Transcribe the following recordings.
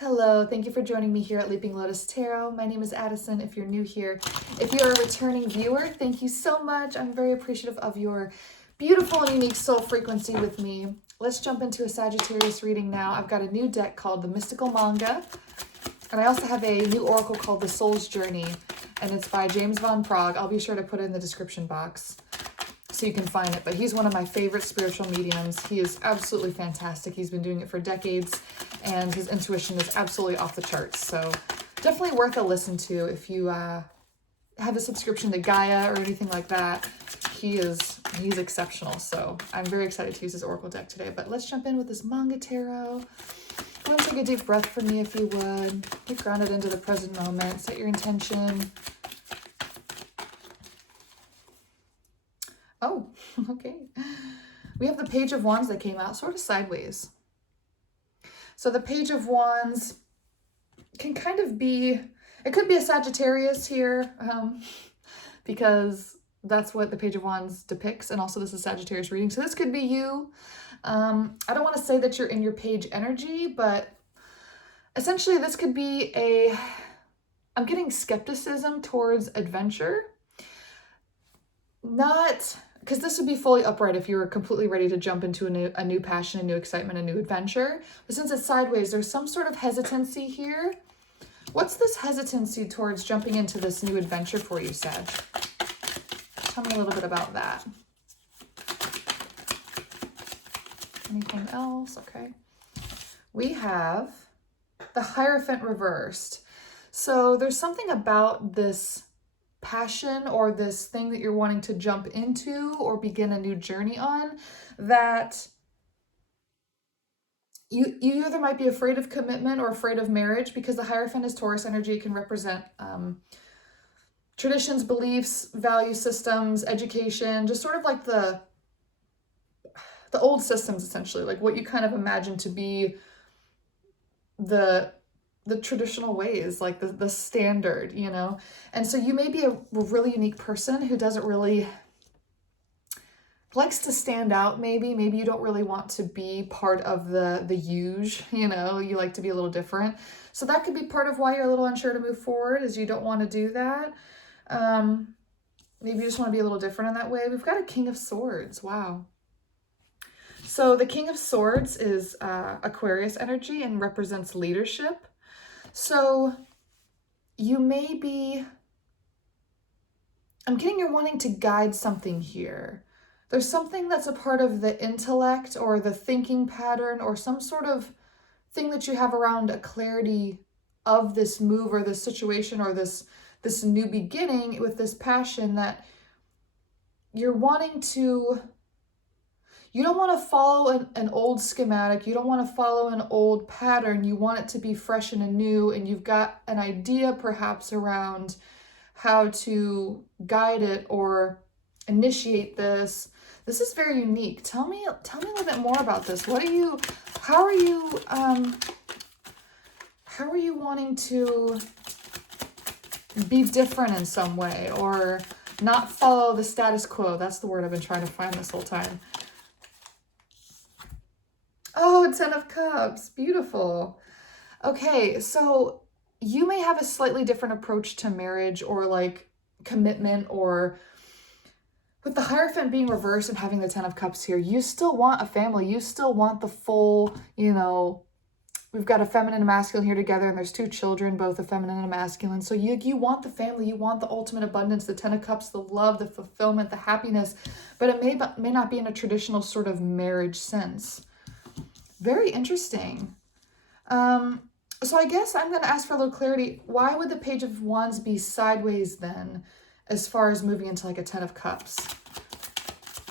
Hello, thank you for joining me here at Leaping Lotus Tarot. My name is Addison if you're new here. If you're a returning viewer, thank you so much. I'm very appreciative of your beautiful and unique soul frequency with me. Let's jump into a Sagittarius reading now. I've got a new deck called the Mystical Manga, and I also have a new oracle called the Soul's Journey, and it's by James von Praagh. I'll be sure to put it in the description box so you can find it, but he's one of my favorite spiritual mediums. He is absolutely fantastic. He's been doing it for decades, and his intuition is absolutely off the charts. So definitely worth a listen to if you have a subscription to Gaia or anything like that. He's exceptional. So I'm very excited to use his oracle deck today. But let's jump in with this Manga tarot. Go and take a deep breath for me if you would. Get grounded into the present moment. Set your intention. Oh, okay. We have the Page of Wands that came out sort of sideways. So the Page of Wands can kind of be, it could be a Sagittarius here, because that's what the Page of Wands depicts. And also this is Sagittarius reading. So this could be you. I don't want to say that you're in your page energy, but essentially this could be I'm getting skepticism towards adventure. Not, because this would be fully upright if you were completely ready to jump into a new passion, a new excitement, a new adventure. But since it's sideways, there's some sort of hesitancy here. What's this hesitancy towards jumping into this new adventure for you, Sag? Tell me a little bit about that. Anything else? Okay. We have the Hierophant reversed. So there's something about this passion or this thing that you're wanting to jump into or begin a new journey on that you either might be afraid of commitment or afraid of marriage, because the Hierophant is Taurus energy. It can represent traditions, beliefs, value systems, education, just sort of like the old systems, essentially, like what you kind of imagine to be the traditional ways, like the standard, you know? And so you may be a really unique person who doesn't really likes to stand out. Maybe you don't really want to be part of the huge, you know, you like to be a little different. So that could be part of why you're a little unsure to move forward, is you don't want to do that. Maybe you just want to be a little different in that way. We've got a King of Swords. Wow. So the King of Swords is Aquarius energy and represents leadership. So you may be, I'm getting you're wanting to guide something here. There's something that's a part of the intellect or the thinking pattern or some sort of thing that you have around a clarity of this move or this situation or this new beginning with this passion that you're wanting to. You don't want to follow an old schematic. You don't want to follow an old pattern. You want it to be fresh and anew, and you've got an idea perhaps around how to guide it or initiate this. This is very unique. Tell me a little bit more about this. How are you wanting to be different in some way or not follow the status quo? That's the word I've been trying to find this whole time. Oh, 10 of Cups. Beautiful. Okay, so you may have a slightly different approach to marriage or like commitment, or with the Hierophant being reversed and having the 10 of Cups here, you still want a family. You still want the full, you know, we've got a feminine and masculine here together, and there's two children, both a feminine and a masculine. So you want the family, you want the ultimate abundance, the 10 of Cups, the love, the fulfillment, the happiness, but it may not be in a traditional sort of marriage sense. Very interesting. So I guess I'm going to ask for a little clarity. Why would the Page of Wands be sideways then, as far as moving into like a 10 of Cups?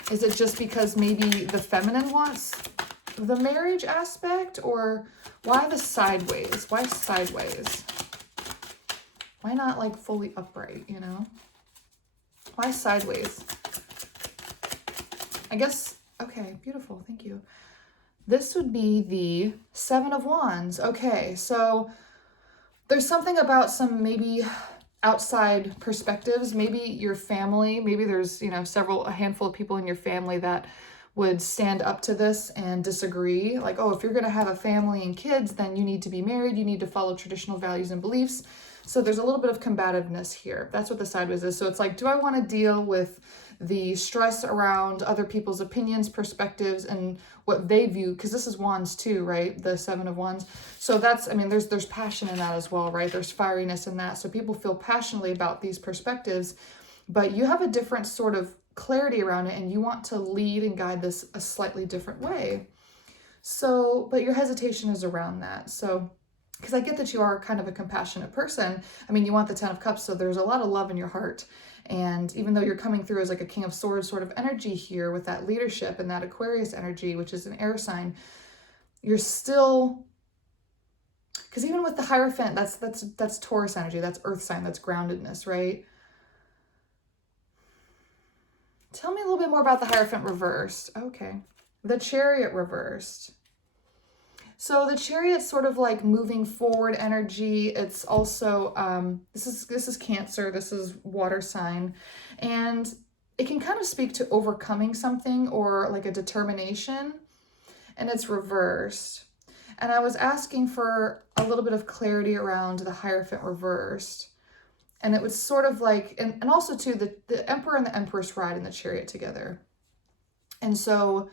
Is it just because maybe the feminine wants the marriage aspect, or why the sideways? Why sideways? Why not like fully upright, you know? Why sideways? I guess, okay, beautiful, thank you. This would be the 7 of Wands. Okay, so there's something about some maybe outside perspectives, maybe your family, maybe there's, you know, a handful of people in your family that would stand up to this and disagree. Like, oh, if you're going to have a family and kids, then you need to be married. You need to follow traditional values and beliefs. So there's a little bit of combativeness here. That's what the sideways is. So it's like, do I want to deal with the stress around other people's opinions, perspectives, and what they view? Because this is wands too, right? The 7 of wands. So that's, I mean, there's passion in that as well, right? There's fieriness in that. So people feel passionately about these perspectives, but you have a different sort of clarity around it, and you want to lead and guide this a slightly different way. So, but your hesitation is around that. So, because I get that you are kind of a compassionate person. I mean, you want the 10 of Cups, so there's a lot of love in your heart. And even though you're coming through as like a King of Swords sort of energy here with that leadership and that Aquarius energy, which is an air sign, you're still, because even with the Hierophant, that's Taurus energy, that's earth sign, that's groundedness, right? Tell me a little bit more about the Hierophant reversed. Okay. The Chariot reversed. So the Chariot's sort of like moving forward energy. It's also, this is Cancer, this is water sign. And it can kind of speak to overcoming something or like a determination. And it's reversed. And I was asking for a little bit of clarity around the Hierophant reversed. And it was sort of like, and also too, the Emperor and the Empress ride in the Chariot together. And so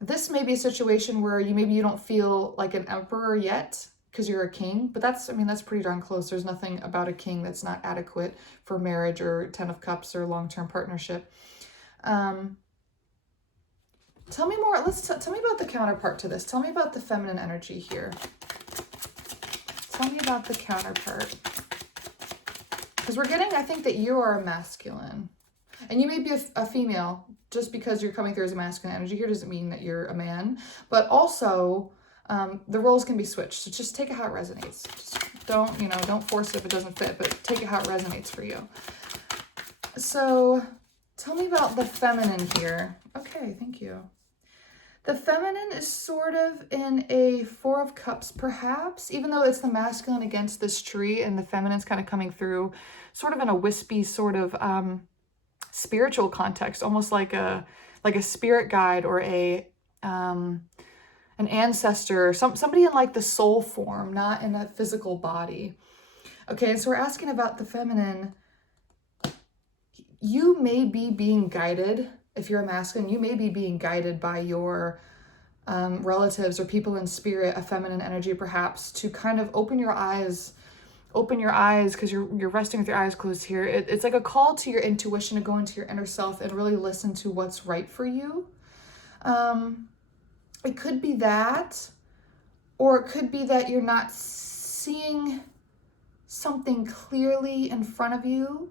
this may be a situation where maybe you don't feel like an emperor yet because you're a king, but that's pretty darn close. There's nothing about a king that's not adequate for marriage or 10 of Cups or long-term partnership. Tell me more. Tell me about the counterpart to this. Tell me about the feminine energy here. Tell me about the counterpart. Because we're getting, I think that you are a masculine. And you may be a female. Just because you're coming through as a masculine energy here doesn't mean that you're a man. But also, the roles can be switched. So just take it how it resonates. Just don't force it if it doesn't fit, but take it how it resonates for you. So tell me about the feminine here. Okay, thank you. The feminine is sort of in a 4 of Cups, perhaps, even though it's the masculine against this tree, and the feminine's kind of coming through sort of in a wispy sort of spiritual context, almost like a spirit guide or an ancestor, somebody in like the soul form, not in a physical body. Okay, so we're asking about the feminine. You may be being guided. If you're a masculine, you may be being guided by your relatives or people in spirit, a feminine energy perhaps, to kind of open your eyes because you're resting with your eyes closed here. It's like a call to your intuition to go into your inner self and really listen to what's right for you. It could be that, or it could be that you're not seeing something clearly in front of you.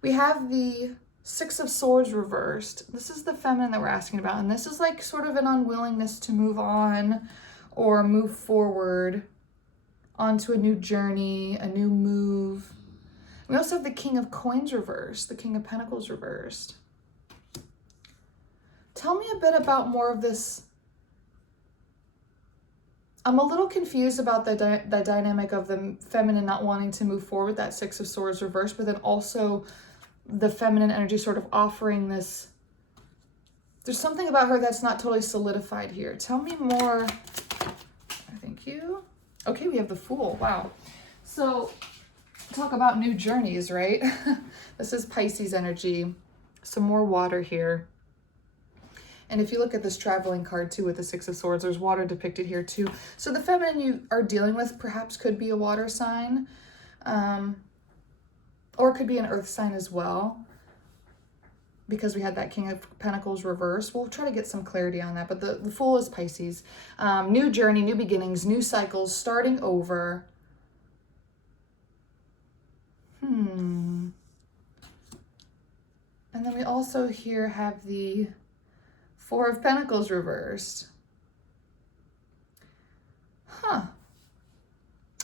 We have the 6 of Swords reversed. This is the feminine that we're asking about, and this is like sort of an unwillingness to move on or move forward onto a new journey, a new move. We also have the King of Coins reversed, the King of Pentacles reversed. Tell me a bit about more of this. I'm a little confused about the dynamic of the feminine not wanting to move forward, that 6 of Swords reversed, but then also the feminine energy sort of offering this. There's something about her that's not totally solidified here. Tell me more. Thank you. Okay, we have the Fool. Wow. So talk about new journeys, right? This is Pisces energy. Some more water here. And if you look at this traveling card too with the 6 of Swords, there's water depicted here too. So the feminine you are dealing with perhaps could be a water sign. Or it could be an earth sign as well, because we had that King of Pentacles reversed. We'll try to get some clarity on that, but the Fool is Pisces. New journey, new beginnings, new cycles, starting over. And then we also here have the 4 of Pentacles reversed.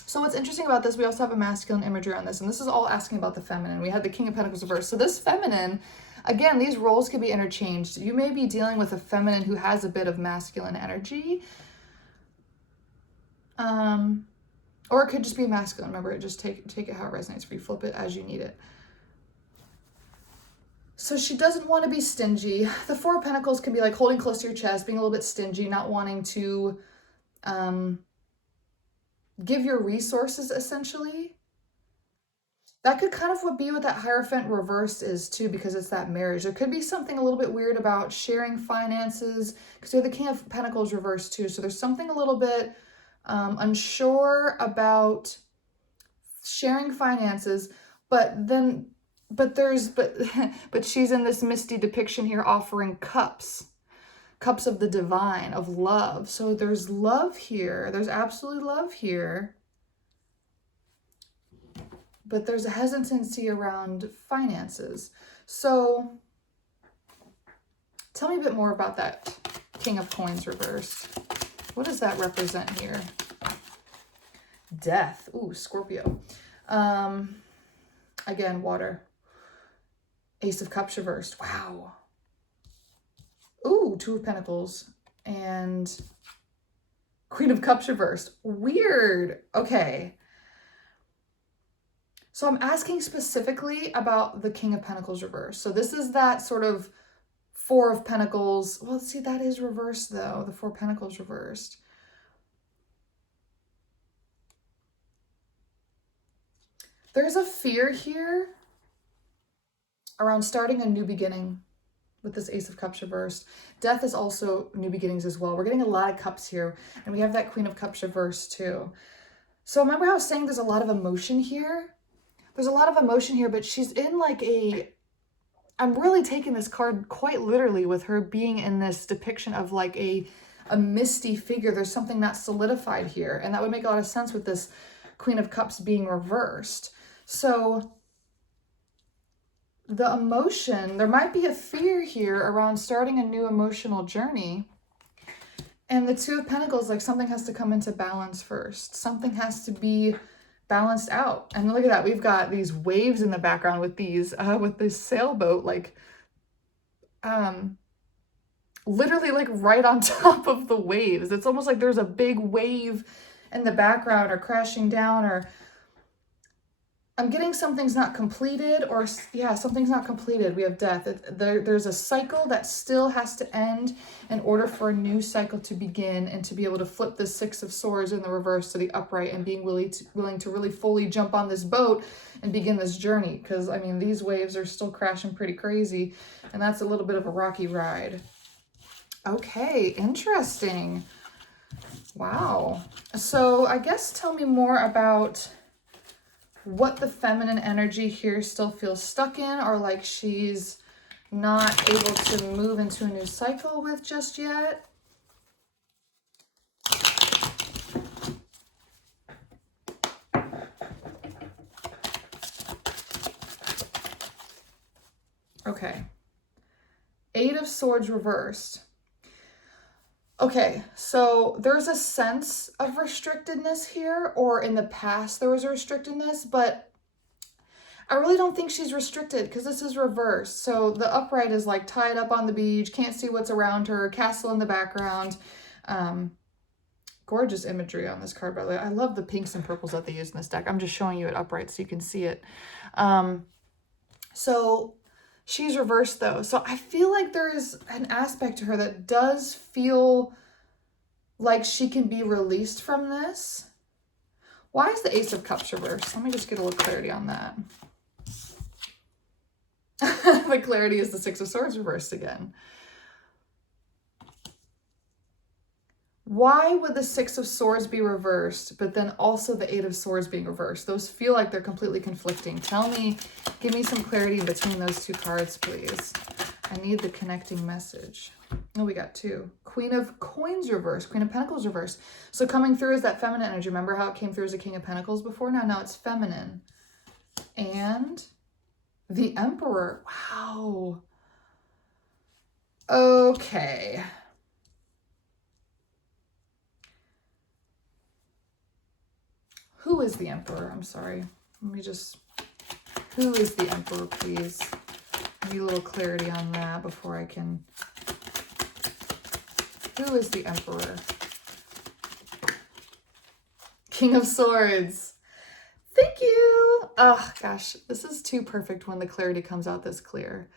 So what's interesting about this, we also have a masculine imagery on this, and this is all asking about the feminine. We had the King of Pentacles reversed. So this feminine, again, these roles can be interchanged. You may be dealing with a feminine who has a bit of masculine energy. Or it could just be masculine. Remember, just take it how it resonates for you. Flip it as you need it. So she doesn't want to be stingy. The Four of Pentacles can be like holding close to your chest, being a little bit stingy, not wanting to give your resources, essentially. That could kind of be what that Hierophant reversed is too, because it's that marriage. There could be something a little bit weird about sharing finances, because you have the King of Pentacles reversed too. So there's something a little bit unsure about sharing finances, but she's in this misty depiction here offering cups of the divine, of love. So there's love here. There's absolutely love here. But there's a hesitancy around finances. So tell me a bit more about that King of Coins reversed. What does that represent here? Death. Ooh, Scorpio. Again, water. Ace of Cups reversed. Wow. Ooh, Two of Pentacles. And Queen of Cups reversed. Weird. Okay. So I'm asking specifically about the King of Pentacles reversed. So this is that sort of Four of Pentacles. Well, see, that is reversed though. The Four of Pentacles reversed. There's a fear here around starting a new beginning with this Ace of Cups reversed. Death is also new beginnings as well. We're getting a lot of cups here. And we have that Queen of Cups reversed too. So remember how I was saying there's a lot of emotion here? There's a lot of emotion here, but she's in like I'm really taking this card quite literally with her being in this depiction of like a misty figure. There's something not solidified here. And that would make a lot of sense with this Queen of Cups being reversed. So the emotion, there might be a fear here around starting a new emotional journey. And the Two of Pentacles, like something has to come into balance first. Something has to be balanced out. And look at that, we've got these waves in the background with these with this sailboat, like literally like right on top of the waves. It's almost like there's a big wave in the background or crashing down, or I'm getting something's not completed, or yeah, something's not completed. We have death. There's a cycle that still has to end in order for a new cycle to begin, and to be able to flip the Six of Swords in the reverse to the upright and being willing to really fully jump on this boat and begin this journey. Because, I mean, these waves are still crashing pretty crazy, and that's a little bit of a rocky ride. Okay, interesting. Wow. So I guess tell me more about what the feminine energy here still feels stuck in, or like she's not able to move into a new cycle with just yet. Okay. Eight of Swords reversed. Okay, so there's a sense of restrictedness here, or in the past there was a restrictedness, but I really don't think she's restricted because this is reversed. So the upright is like tied up on the beach, can't see what's around her, castle in the background. Gorgeous imagery on this card, by the way. I love the pinks and purples that they use in this deck. I'm just showing you it upright so you can see it. So she's reversed though. So I feel like there is an aspect to her that does feel like she can be released from this. Why is the Ace of Cups reversed? Let me just get a little clarity on that. The clarity is the Six of Swords reversed again. Why would the Six of Swords be reversed, but then also the Eight of Swords being reversed? Those feel like they're completely conflicting. Tell me, give me some clarity between those two cards, please. I need the connecting message. Oh, we got two. Queen of Coins reversed, Queen of Pentacles reversed. So coming through is that feminine energy. Remember how it came through as a King of Pentacles before? Now it's feminine. And the Emperor. Wow. Okay. Who is the Emperor? I'm sorry. Let me just... Who is the Emperor, please? I need a little clarity on that before I can... Who is the Emperor? King of Swords. Thank you. Oh, gosh. This is too perfect when the clarity comes out this clear.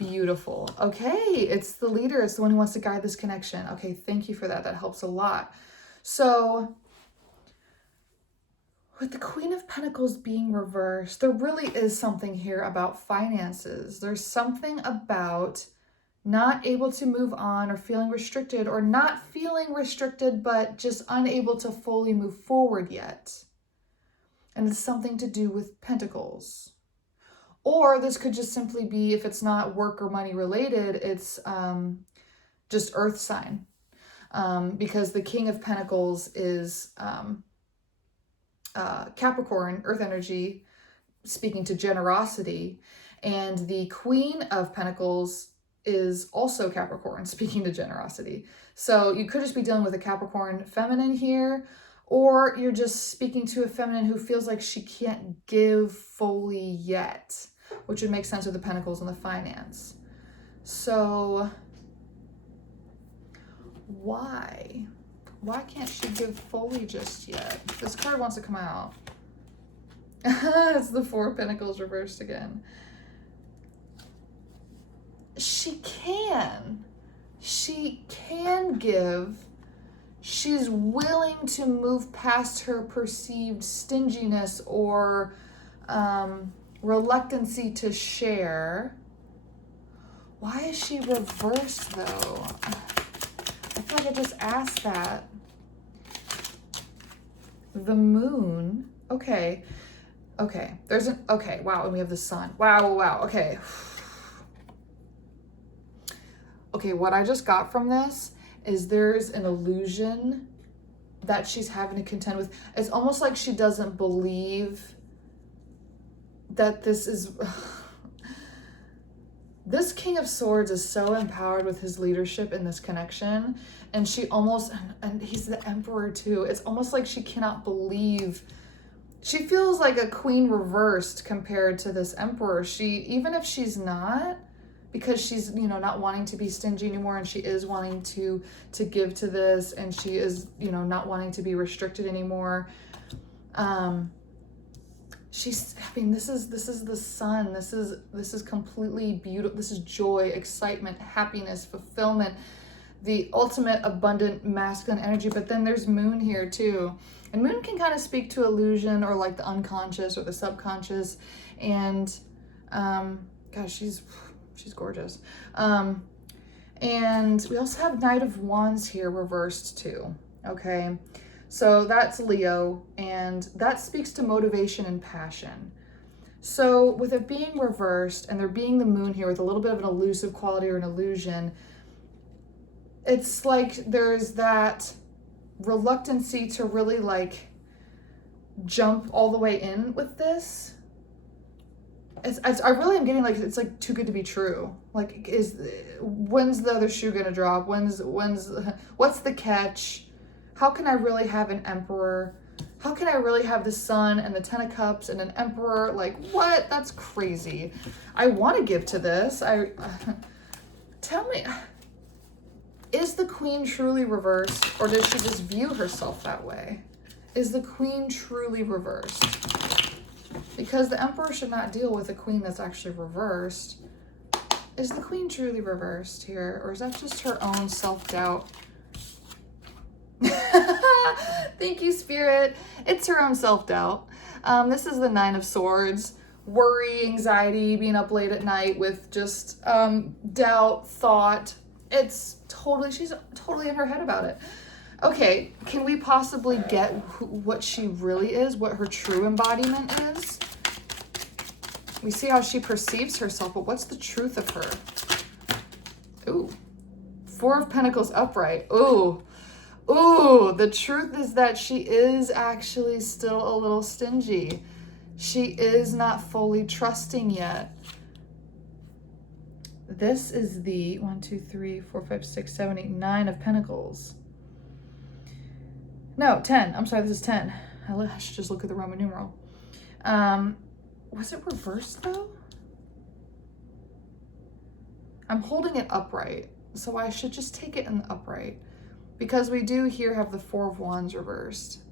Beautiful. Okay, it's the leader. It's the one who wants to guide this connection. Okay, thank you for that. That helps a lot. So with the Queen of Pentacles being reversed, there really is something here about finances. There's something about not able to move on or feeling restricted, or not feeling restricted, but just unable to fully move forward yet. And it's something to do with Pentacles. Or this could just simply be, if it's not work or money related, it's just earth sign. Because the King of Pentacles is Capricorn, earth energy, speaking to generosity. And the Queen of Pentacles is also Capricorn, speaking to generosity. So you could just be dealing with a Capricorn feminine here, or you're just speaking to a feminine who feels like she can't give fully yet, which would make sense with the Pentacles and the finance. So why? Why can't she give fully just yet? This card wants to come out. It's the Four of Pentacles reversed again. She can give. She's willing to move past her perceived stinginess or reluctancy to share. Why is she reversed though? I feel like I just asked that. The Moon. Okay. There's an, okay, wow, and we have the Sun. Wow, okay. Okay, what I just got from this is there's an illusion that she's having to contend with. It's almost like she doesn't believe that this is... This King of Swords is so empowered with his leadership in this connection, and she almost, and he's the Emperor too. It's almost like she cannot believe. She feels like a queen reversed compared to this Emperor. Even if she's not, because she's, not wanting to be stingy anymore, and she is wanting to give to this, and she is, not wanting to be restricted anymore. This is the Sun. This is completely beautiful. This is joy, excitement, happiness, fulfillment, the ultimate abundant masculine energy. But then there's Moon here too. And Moon can kind of speak to illusion, or like the unconscious or the subconscious. And gosh, she's gorgeous. And we also have Knight of Wands here reversed too. Okay. So that's Leo, and that speaks to motivation and passion. So with it being reversed and there being the Moon here with a little bit of an elusive quality or an illusion, it's like there's that reluctancy to really like jump all the way in with this. I really am getting like, it's like too good to be true. Like, when's the other shoe gonna drop? What's the catch? How can I really have an Emperor? How can I really have the Sun and the Ten of Cups and an Emperor? Like, what? That's crazy. I want to give to this. Tell me, is the Queen truly reversed, or does she just view herself that way? Is the Queen truly reversed? Because the Emperor should not deal with a Queen that's actually reversed. Is the Queen truly reversed here, or is that just her own self-doubt? Thank you, Spirit. It's her own self-doubt. This is the Nine of Swords. Worry, anxiety, being up late at night with just doubt, thought. She's totally in her head about it. Okay, can we possibly get what she really is, what her true embodiment is? We see how she perceives herself, but what's the truth of her? Ooh, Four of Pentacles upright. Ooh, the truth is that she is actually still a little stingy. She is not fully trusting yet. This is the 1, 2, 3, 4, 5, 6, 7, 8, 9 of Pentacles. No, 10. I'm sorry, this is 10. I should just look at the Roman numeral. Was it reversed though? I'm holding it upright, so I should just take it in the upright, because we do here have the Four of Wands reversed.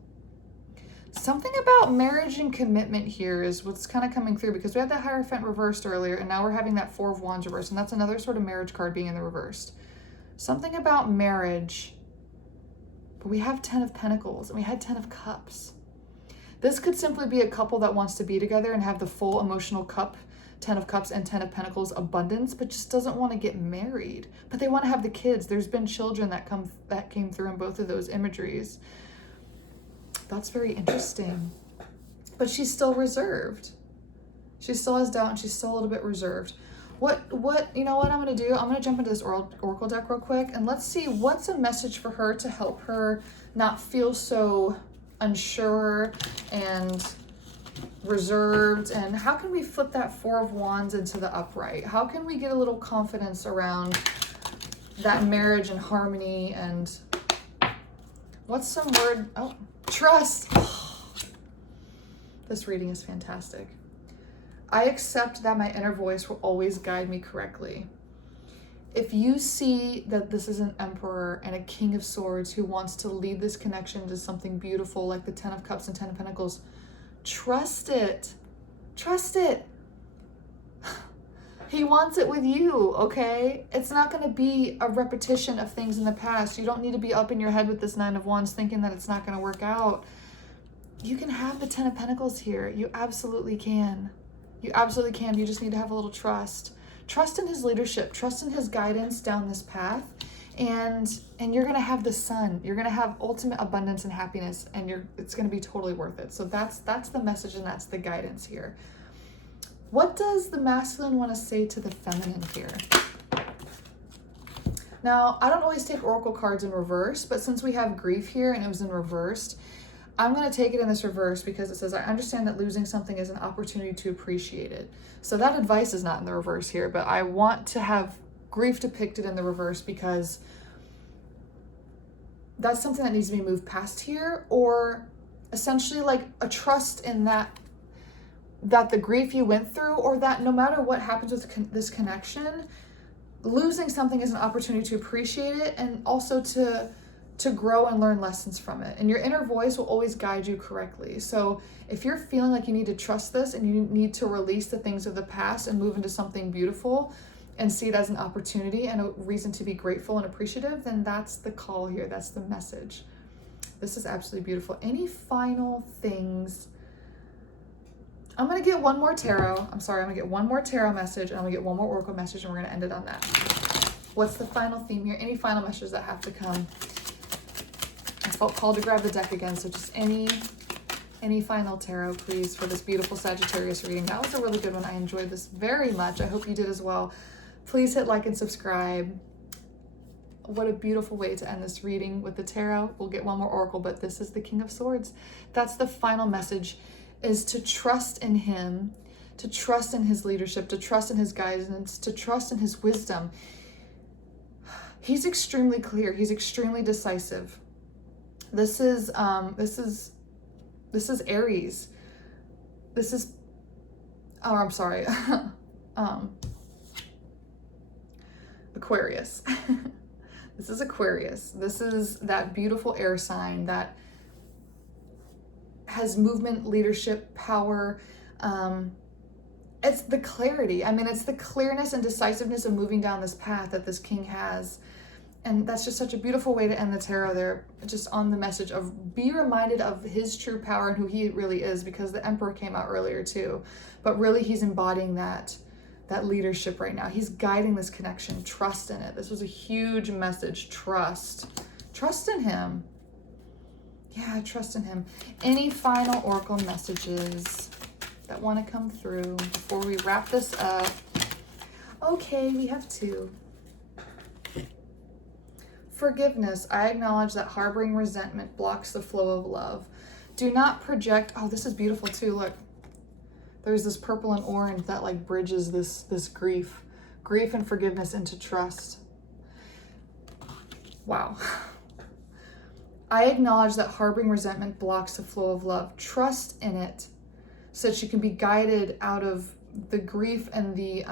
Something about marriage and commitment here is what's kind of coming through, because we had that Hierophant reversed earlier, and now we're having that Four of Wands reversed, and that's another sort of marriage card being in the reversed. Something about marriage, but we have 10 of Pentacles, and we had 10 of Cups. This could simply be a couple that wants to be together and have the full emotional cup, 10 of Cups and 10 of Pentacles abundance, but just doesn't want to get married. But they want to have the kids. There's been children that came through in both of those imageries. That's very interesting. But she's still reserved. She still has doubt, and she's still a little bit reserved. You know what I'm going to do? I'm going to jump into this oracle deck real quick, and let's see what's a message for her to help her not feel so unsure and reserved. And how can we flip that Four of Wands into the upright? How can we get a little confidence around that marriage and harmony? And what's some word? Oh, trust. This reading is fantastic. I accept that my inner voice will always guide me correctly. If you see that this is an Emperor and a King of Swords who wants to lead this connection to something beautiful like the 10 of Cups and 10 of Pentacles, trust it. Trust it. He wants it with you, okay? It's not going to be a repetition of things in the past. You don't need to be up in your head with this Nine of Wands thinking that it's not going to work out. You can have the 10 of Pentacles here. You absolutely can. You absolutely can. You just need to have a little trust. Trust in his leadership. Trust in his guidance down this path. And you're going to have the sun. You're going to have ultimate abundance and happiness, and it's going to be totally worth it. So that's the message, and that's the guidance here. What does the masculine want to say to the feminine here? Now, I don't always take oracle cards in reverse, but since we have grief here and it was in reversed, I'm going to take it in this reverse because it says, I understand that losing something is an opportunity to appreciate it. So that advice is not in the reverse here, but I want to have grief depicted in the reverse because that's something that needs to be moved past here, or essentially like a trust in that the grief you went through, or that no matter what happens with this connection, losing something is an opportunity to appreciate it and also to grow and learn lessons from it. And your inner voice will always guide you correctly. So if you're feeling like you need to trust this and you need to release the things of the past and move into something beautiful and see it as an opportunity and a reason to be grateful and appreciative, then that's the call here. That's the message. This is absolutely beautiful. Any final things? I'm going to get one more tarot. I'm going to get one more tarot message, and I'm going to get one more oracle message, and we're going to end it on that. What's the final theme here? Any final messages that have to come? I felt called to grab the deck again, so just any final tarot, please, for this beautiful Sagittarius reading. That was a really good one. I enjoyed this very much. I hope you did as well. Please hit like and subscribe. What a beautiful way to end this reading with the tarot. We'll get one more oracle, but this is the King of Swords. That's the final message, is to trust in him, to trust in his leadership, to trust in his guidance, to trust in his wisdom. He's extremely clear. He's extremely decisive. This is Aries. This is, oh, I'm sorry. Aquarius. This is Aquarius. This is that beautiful air sign that has movement, leadership, power. It's the clarity. I mean, it's the clearness and decisiveness of moving down this path that this king has. And that's just such a beautiful way to end the tarot there, just on the message of be reminded of his true power and who he really is, because the Emperor came out earlier too. But really he's embodying that leadership right now. He's guiding this connection. Trust in it. This was a huge message. Trust in him. Yeah, trust in him. Any final oracle messages that want to come through before we wrap this up? Okay, we have two. Forgiveness. I acknowledge that harboring resentment blocks the flow of love. Do not project. Oh, this is beautiful too. Look, there's this purple and orange that like bridges this grief and forgiveness into trust. Wow. I acknowledge that harboring resentment blocks the flow of love. Trust in it so that you can be guided out of the grief and the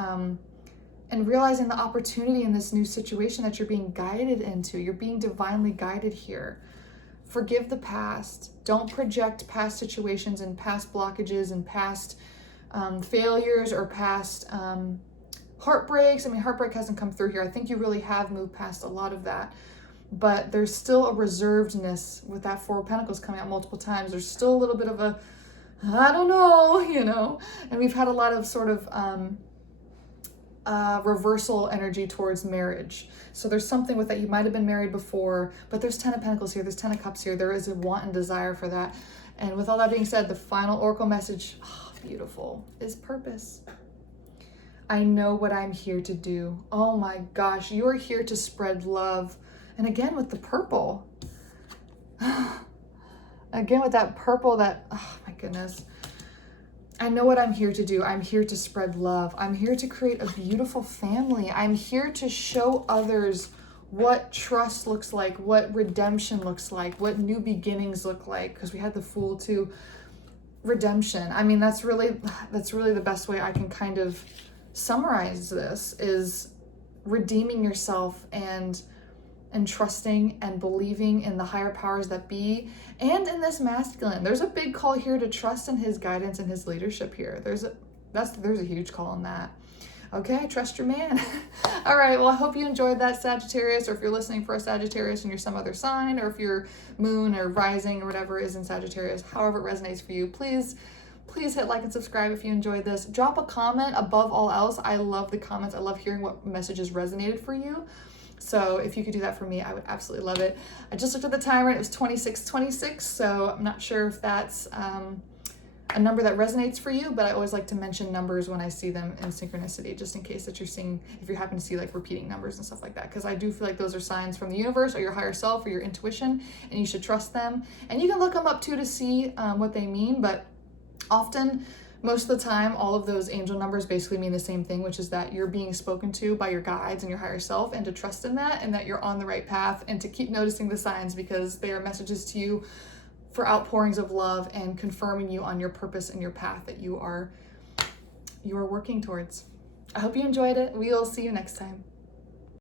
and realizing the opportunity in this new situation that you're being guided into. You're being divinely guided here. Forgive the past. Don't project past situations and past blockages and past failures or past heartbreaks. I mean, heartbreak hasn't come through here. I think you really have moved past a lot of that. But there's still a reservedness with that Four of Pentacles coming out multiple times. There's still a little bit of a, I don't know, you know. And we've had a lot of sort of reversal energy towards marriage. So there's something with that. You might have been married before, but there's 10 of Pentacles here. There's 10 of Cups here. There is a want and desire for that. And with all that being said, the final oracle message, oh, beautiful, is purpose. I know what I'm here to do. Oh my gosh, you are here to spread love. And again, with the purple, again, with that purple, that, oh my goodness. I know what I'm here to do. I'm here to spread love. I'm here to create a beautiful family. I'm here to show others what trust looks like, what redemption looks like, what new beginnings look like, because we had the Fool too. Redemption. I mean, that's really the best way I can kind of summarize this, is redeeming yourself and trusting and believing in the higher powers that be, and in this masculine. There's a big call here to trust in his guidance and his leadership here. There's a huge call on that. Okay, trust your man. All right, well, I hope you enjoyed that, Sagittarius, or if you're listening for a Sagittarius and you're some other sign, or if your moon or rising or whatever is in Sagittarius, however it resonates for you, please hit like and subscribe if you enjoyed this. Drop a comment above all else. I love the comments. I love hearing what messages resonated for you. So if you could do that for me, I would absolutely love it. I just looked at the timer and it was 26:26, so I'm not sure if that's a number that resonates for you, but I always like to mention numbers when I see them in synchronicity, just in case that you're seeing, if you happen to see like repeating numbers and stuff like that, because I do feel like those are signs from the universe or your higher self or your intuition, and you should trust them. And you can look them up too to see what they mean, but often, most of the time, all of those angel numbers basically mean the same thing, which is that you're being spoken to by your guides and your higher self, and to trust in that, and that you're on the right path, and to keep noticing the signs, because they are messages to you for outpourings of love and confirming you on your purpose and your path that you are working towards. I hope you enjoyed it. We will see you next time.